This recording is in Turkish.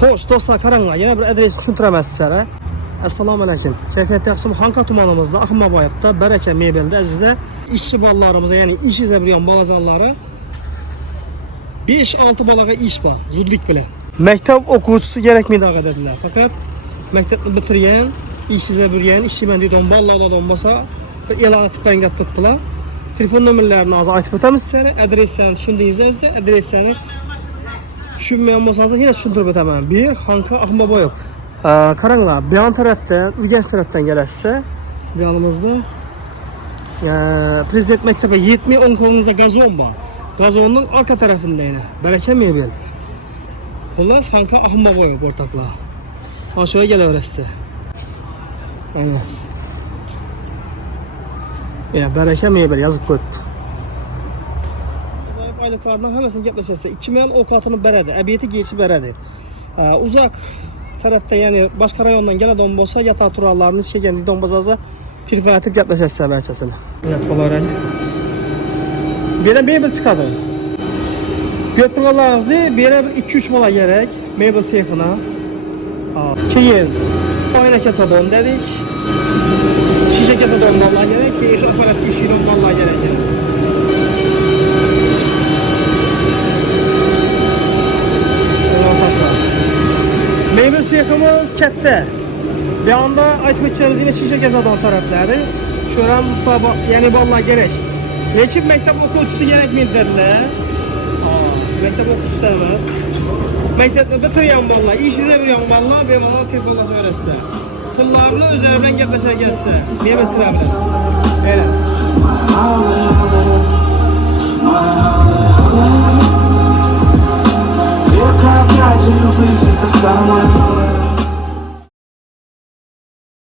Xoş, dostlar, qaranglar, yana bir adres tushuntiramiz sizlarga. Assalomu alaykum. Kayfiyat yaxshimi? Xanqa tumanimizda, Ahmaboyevda, Baraka mebelda azizlar, ishchi bolalarimiz, ya'ni ish izlagan bolajonlari 5-6 bolaga ish bor, zudlik bilan. Maktab o'quvchisi kerakmaydi dedilar. Faqat maktabni bitirgan, ish izlab yurgan, ishchiman deydigan bolalardan bo'lsa, bir e'lon etib bering deb turibdilar. Telefon nomerlarini hozir aytib o'tamiz sizlarga. Adreslarni tushundingizmi? Adreslarni tushunmagan bo'lsangiz yana tushuntirib o'taman. Bir Xanqa Ahmaboyev. Qaranglar, bu yon tarafdan, Urganch tarafdan kelasizsa, bu yonimizda Prezident maktabiga yetmay o'ng qo'lingizda gazon bor. Gazonning orqa tarafida yana Baraka mebel. Xullas, Xanqa Ahmaboyev o'rtoqlar. Mana shu yerga kelaverasizlar. Ayni. Ya Baraka mebel yozib qo'yibdi. Aylıklardan hammasini gaplashasiz. 2 million ovqatini beradi, obiyeti geçib beradi. Uzak tarafda, ya'ni boshqa rayondan keladigan bo'lsa, yatar turarlarni chekan deydigan bo'lsa, telefon etib gaplashasiz barchasini. Mana qo'laring. Bu yerdan mebel chiqadi. Ko'p turganlaringizda bu yerga 2-3 bola kerak, mebel sexina. Keyin oyna kasadon dedik. Shisha kasadon bolalar kerak, keyin shu apparat ishlaydigan bolalar kerak. Meyve seximiz katta. Bu anda aytib o'tganimiz yine shisha kasadon taraflari. Sho'ram ustoba, ya'ni bolalar kerak. Lekin maktab o'quvchisi kerakmaydi dedilar. Maktab o'quvchisi emas. Maktabda bitirgan bolalar, ish izlab yurgan bolalar bemalol telefonga so'rasizlar. Pullarni o'zlaridan gaplashasiz. Meyvechilar bilan. Mana.